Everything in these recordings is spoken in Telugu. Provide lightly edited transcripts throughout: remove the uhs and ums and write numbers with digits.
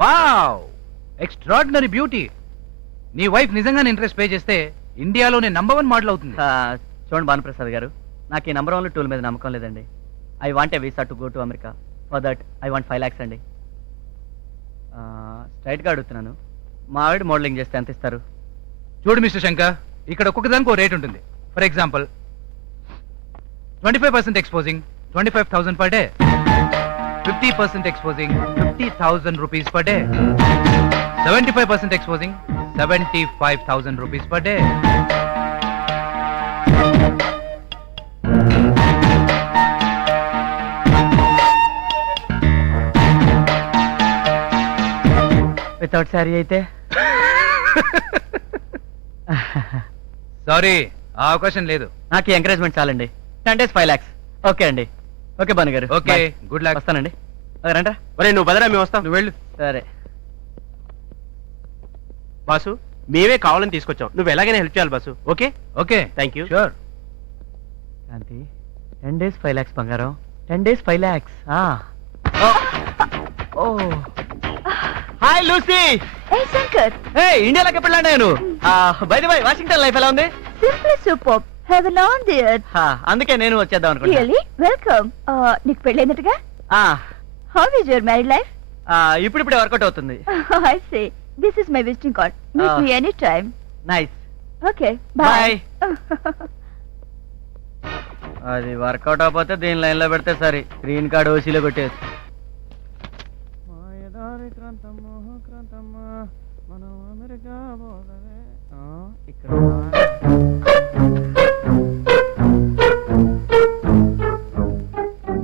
Wow, extraordinary beauty. నీ వైఫ్ నిజంగానే ఇంట్రెస్ట్ పే చేస్తే ఇండియాలోనే నంబర్ 1 మోడల్ అవుతుంది. చూడండి భానుప్రసాద్ గారు, నాకు ఈ నంబర్ 1 టూల్ మీద నమ్మకం లేదండి. I want a visa to go to America. For that I want 5 lakhs అండి. స్ట్రైట్గా అడుగుతున్నాను, మా ఆవిడ మోడలింగ్ చేస్తే ఎంత ఇస్తారు? చూడు మిస్టర్ శంకర్, ఇక్కడ ఒక్కొక్క దానికి రేట్ ఉంటుంది. For example 25% exposing 25,000 per day, 50% exposing 50,000 rupees per day, 75% exposing 75,000 rupees per day. Without sari అయితే? సారీ, ఆ అవకాశం లేదు. నాకు ఎంకరేజ్మెంట్ చాలండి. 10 days 5 lakhs. ఓకే అండి. ఓకే భాను గారు, ఓకే, గుడ్ లక్. వస్తానండి. రండి. ఒరే నువ్వు బదరా, మేము వస్తాం. నువ్వు వెళ్ళు. సరే బాసు, మేమే కావాలని తీసుకొచ్చాం. నువ్వు ఎలాగైనా హెల్ప్ చేయాలి boss. Okay okay, thank you. Sure. Shanti, 10 days 5 lakhs బంగారం. 10 days 5 lakhs. Oh hi Lucy. ఏ శంకర్, హే, ఇండియాలోకి ఎప్పుడు ల్యాండ్ అయ్యాను? By the by, Washington life ఎలా ఉంది? Simply super. Have a long dear. అందుకే నేను వచ్చేద్దాం అనుకుంటా. Really welcome. నీకు పెళ్ళైనట్టుగా? How is your married life? ఇప్పుడిప్పుడే వర్కౌట్ అవుతుంది. I say this is my visiting card. Meet me any time. Nice. Okay, by. అది వర్కౌట్ అవ్వకపోతే దీని లైన్ లో పెడితే సరే, గ్రీన్ కార్డ్ ఓసీలో కొట్టేది.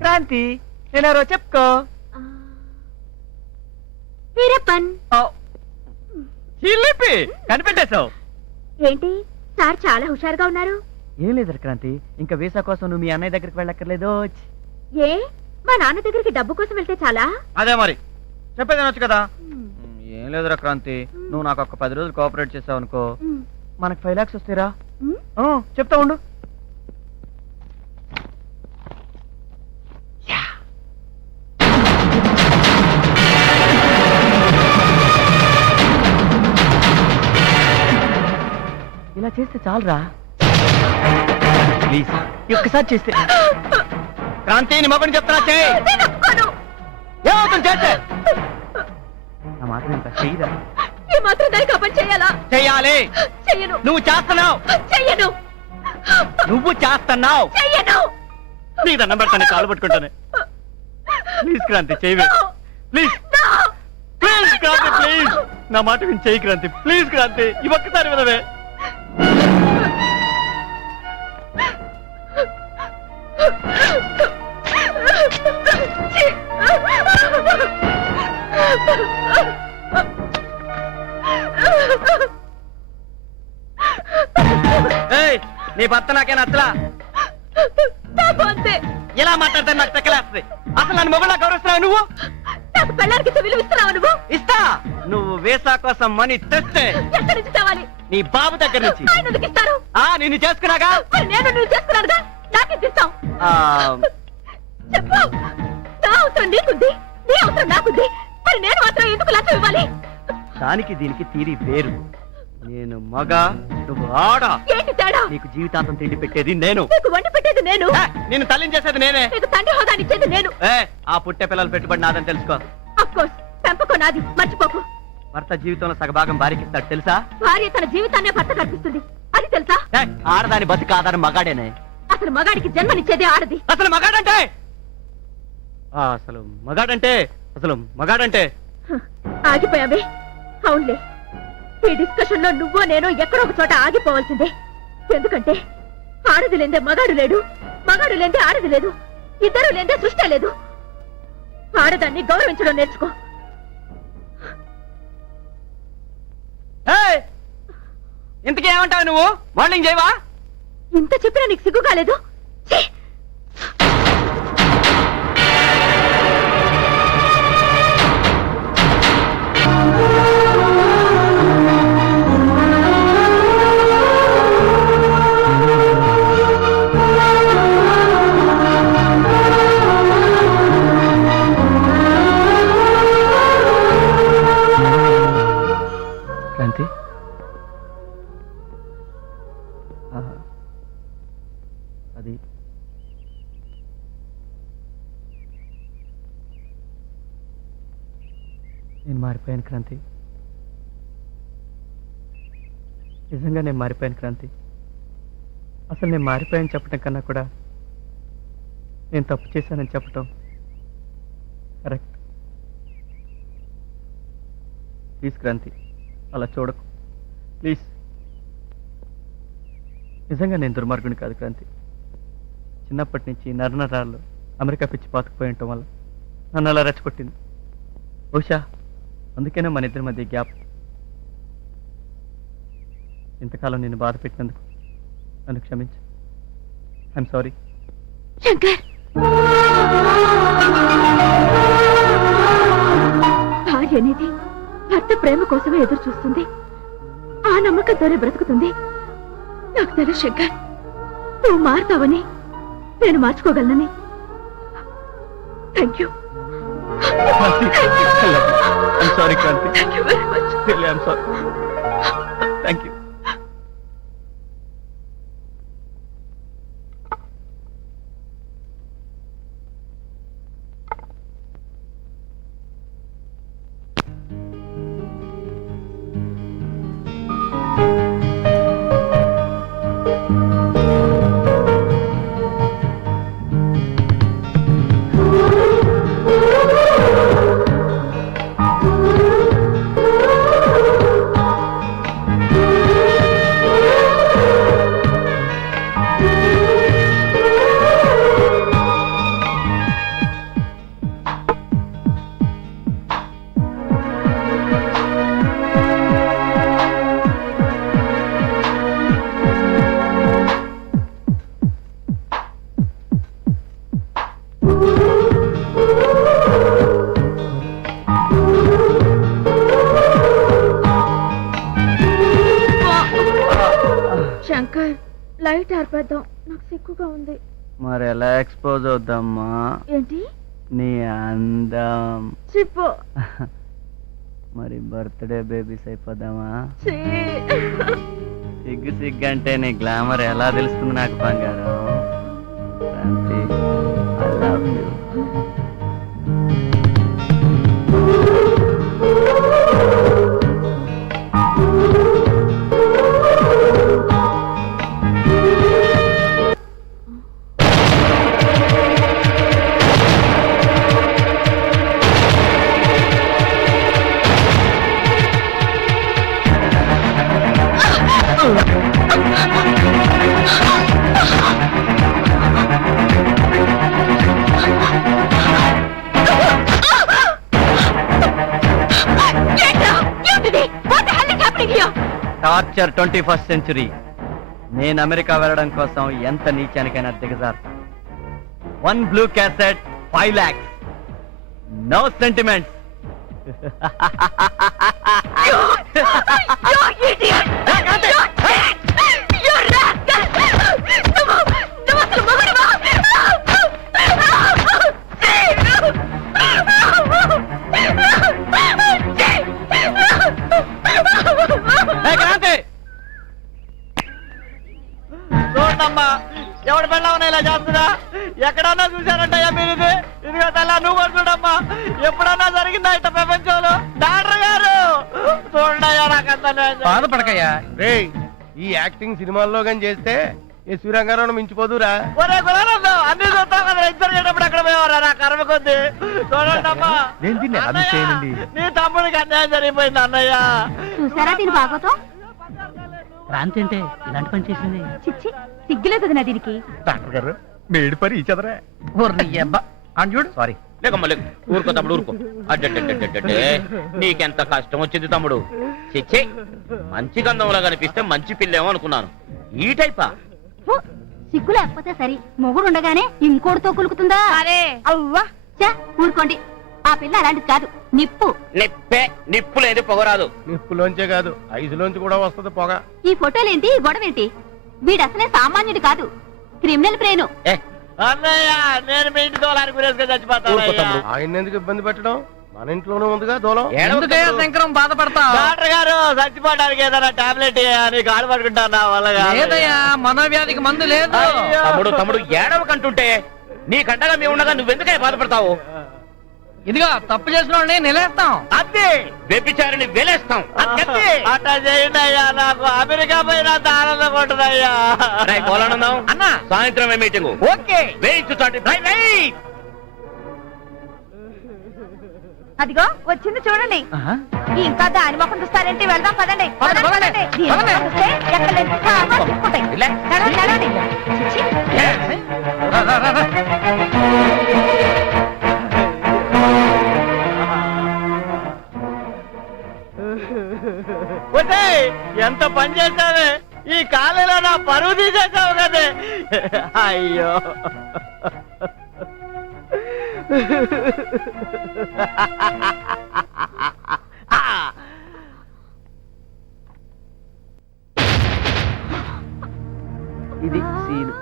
క్రాంతి, నేనెవరో చెప్పుకో. వీరప్పన్. చిల్లిపి కనిపెట్టేశావు. ఏంటి సార్ చాలా హుషారుగా ఉన్నారు? ఏం లేదు క్రాంతి, ఇంకా వీసా కోసం నువ్వు మీ అన్నయ్య దగ్గరికి వెళ్ళక్కర్లేదు. ఏ, మా నాన్న దగ్గరికి డబ్బు కోసం వెళ్తే చాలా? అదే మరి చెప్పేది అనొచ్చు కదా. ఏం లేదురా క్రాంతి, నువ్వు నాకు ఒక 10 రోజులు కోఆపరేట్ చేసావు అనుకో, మనకు 5 lakhs వస్తాయిరా. చెప్తా ఉండు. ఇలా చేస్తే చాలరా, ప్లీజ్ ఒక్కసారి చేస్తే. క్రాంతి, నీ మొబైల్ చెప్తున్నా, చేయి. ఏమవుతుంది చేస్తే? నా మాట వింటా, చెయ్యరా. ఈ మాత్రం దానికి పని చేయాలా? చెయ్యాలి. చెయ్యను. నువ్వు చేస్తున్నావు. చెయ్యను. నువ్వు చేస్తున్నావు. చెయ్యను. నీ దండం పెడతాను, కాలు పట్టుకుంటాను. ప్లీజ్ క్రాంతి, చెయ్యి. ప్లీజ్ ప్లీజ్ క్రాంతి, ప్లీజ్ నా మాట విని చెయ్యి క్రాంతి. ప్లీజ్ క్రాంతి, ఈ ఒక్కసారి వినవే. నీ భర్త నాకే నచ్చలా. ఎలా మాట్లాడతా నాకు తెక్కలేస్తుంది. అసలు నన్ను మొబైల్ గౌరవిస్తున్నావు నువ్వు? నాకు పెళ్ళానికి విలువ ఇస్తున్నావు నువ్వు? ఇస్తా. నువ్వు వీసా కోసం మనీ తెస్తే ఎక్కడి నుంచి తేవాలి? నీ బాబు దగ్గర నుంచి. ఆయన ఎందుకు ఇస్తారు? నిన్ను చేసుకున్నాగా. మరి నేను నువ్వు చేసుకున్నానుగా, నాకే ఇస్తావు. చెప్పు. నా అవసరం నీకుంది, నీ అవసరం నాకుంది, మరి నేను మాత్రం ఎందుకు లంచం ఇవ్వాలి? దానికి దీనికి తీరి వేరు. నేను మగ, నువ్వు ఆడ. ఏంటి తేడా? నీకు జీవితాంతం తిండి పెట్టేది నేను, నీకు వండి పెట్టేది నేను, నిన్ను తల్లిని చేసేది నేనే, నీకు తండ్రి హోదాని ఇచ్చేది నేను. ఆ పుట్టే పిల్లలు పెట్టుబడి నాదని తెలుసుకో. ఆఫ్ కోర్స్, పెంపకం నాది, మర్చిపోకు. భర్త జీవితంలో సగభాగం భార్యకిస్తాడు తెలుసా? భార్య తన జీవితాన్నే భర్త కల్పిస్తుంది, అది తెలుసా? ఆడదాని బతికి ఆధారం మగాడేనే. అసలు మగాడికి జన్మనిచ్చేది ఆడది. అసలు మగాడంటే అసలు మగాడంటే ఆగిపోయావే. అవునులే, ఈ డిస్కషన్ లో నువ్వో నేను ఎక్కడో ఒక చోట ఆగిపోవాల్సిందే. ఎందుకంటే ఆడది లేదే మగాడు లేడు, మగాడు లేదే ఆడది లేదు, ఇద్దరు లేదే సృష్టి లేదు. ఆడదాన్ని గౌరవించడం నేర్చుకో. ఇంతకీ ఏమంటావు నువ్వు? మార్నింగ్ చేయవా? ఇంత చెప్పినా నీకు సిగ్గు కాలేదు? నేను మారిపోయాను క్రాంతి, నిజంగా నేను మారిపోయాను క్రాంతి. అసలు నేను మారిపోయాను చెప్పడం కన్నా కూడా నేను తప్పు చేశానని చెప్పటం కరెక్ట్. ప్లీజ్ క్రాంతి, అలా చూడకు ప్లీజ్. నిజంగా నేను దుర్మార్గుని కాదు క్రాంతి. చిన్నప్పటి నుంచి నరనరాల్లో అమెరికా పిచ్చి పాతుకుపోయి ఉండటం వల్ల నన్ను అలా రెచ్చగొట్టింది. బహుశా అందుకేనే మన ఇద్దరి మధ్య గ్యాప్. ఇంతకాలం నేను బాధ పెట్టినందుకు నన్ను క్షమించు. I'm sorry. శంకర్, భార్య అనేది భర్త ప్రేమ కోసమే ఎదురు చూస్తుంది. ఆ నమ్మకంతోనే బ్రతుకుతుంది. నాకు తెలుసు శంకర్, నువ్వు మారుతావని, నేను మార్చుకోగలనని. Thank you. I'm sorry Kranti. Thank you very much. I'm sorry. Thank you. Shankar, light ఆర్పేద్దాం, నాకు సిగ్గుగా ఉంది. మరి ఎలా ఎక్స్పోజ్ అవుద్దమ్మా ఏంటి? నీ అందం? చెప్పు. మరి బర్త్డే బేబీస్ అయిపోదామా? ఛీ. సిగ్గు సిగ్గు అంటే నీ గ్లామర్ ఎలా తెలుస్తుంది నాకు బంగారం? Kranthi, I love you. Torture 21st century. నేను అమెరికా వెళ్ళడం కోసం ఎంత నీచానికైనా దిగజారుతా. 1 blue cassette 5 lakhs. No sentiments. చూడమ్మా, ఎవడు పెళ్ళవన్నా ఇలా చేస్తుందా? ఎక్కడన్నా చూశారంటయ్యా మీరు ఇది? ఇదిగో తల్లా, నువ్వు కూడా చూడమ్మా. ఎప్పుడన్నా జరిగిందా ఇట్ట ప్రపంచంలో? డాక్టర్ గారు చూడయ్యా, నాకంతా బాధపడకయ్యా. రేయ్, ఈ యాక్టింగ్ సినిమాల్లో కానీ చేస్తే ఈ సూర్యంగారావు మించిపోదురా. ఒరే గులానందం, అన్ని చూస్తాం కదా, ఇద్దరు చేటప్పుడు ఎక్కడ పోయేవారా? నా కర్మ కొద్ది. చూడండి అమ్మా, నేను దీన్ని ఎలా మిస్ చేయనండి? నీ తమ్ముడికి అన్యాయం జరిగిపోయింది అన్నయ్య. చూసారా దీని బాగోతో? క్రాంతి అంటే ఇలాంటి పని చేసింది. చిచ్చి, సిగ్గులేదు కదా దీనికి. డాక్టర్ గారు, మేడి పరి ఈ చదరా చూడు. సారీ. లేకమ్మ లేక, ఊరుకో తమ్ముడు ఊరుకో. అడ్డే నీకెంత కష్టం వచ్చింది తమ్ముడు. చిచ్చే, మంచి గంధంలా కనిపిస్తే మంచి పిల్లేమో అనుకున్నాను. ఈ టైపా? సిగ్గు లేకపోతే సరి, మొగుడు ఉండగానే ఇంకోటితో కులుకుతుందా? అరే అవ్వా, ఊరుకోండి. ఆ పిల్ల అలాంటిది కాదు, నిప్పు. నిప్పే, నిప్పు లేదు పొగరాదు. నిప్పులోంచే కాదు, ఐసులోంచి కూడా వస్తుంది పొగ. ఈ ఫోటోలేంటి, ఈ గొడవేంటి? వీడు అసలే సామాన్యుడు కాదు, క్రిమినల్ బ్రెయిన్. అన్నయ్య, నేను మీ ఇంటి దోలానికి గురేసుకొని చచ్చిపోతాను. ఆయన ఎందుకు ఇబ్బంది పెట్టడం? మన ఇంట్లోనే ఉందిగా దూలం. శంకరం బాధపడతా. డాక్టర్ గారు, చచ్చిపోవడానికి ఏదైనా టాబ్లెట్ నీకు ఆడ పడుకుంటాను నా వల్ల లేదయ్యా, మనోవ్యాధికి మందు లేదు. తమ్ముడు తమ్ముడు ఏడవకంటుంటే నీ కంటగా మేము ఉండగా నువ్వెందుకే బాధపడతావు? ఇదిగో తప్పు చేసిన వాడిని నిలేస్తాం. అదే వ్యభిచారిని వెలేస్తాం. అట్లా చేయండి అయ్యా, నాకు అమెరికా పైన ఆనందం ఉంటుందయ్యా. పోలానందం అన్నా సాయంత్రమే మీటింగ్. ఓకే. వేయించు చాటి అదిగో వచ్చింది చూడండి. ఇంకా దాని మొక్కం చూస్తారేంటి? వెళ్దాం పదండి. దీని మొఖం చూస్తే ఎక్కడలేని సామాన్లు చిక్కుతాయి. నడవండి. చిచ్చి. ఒసేయ్, ఎంత పని చేశావే, ఈ కాలంలో నా పరువు తీసేసావు కదే. అయ్యో ఇది సీన్.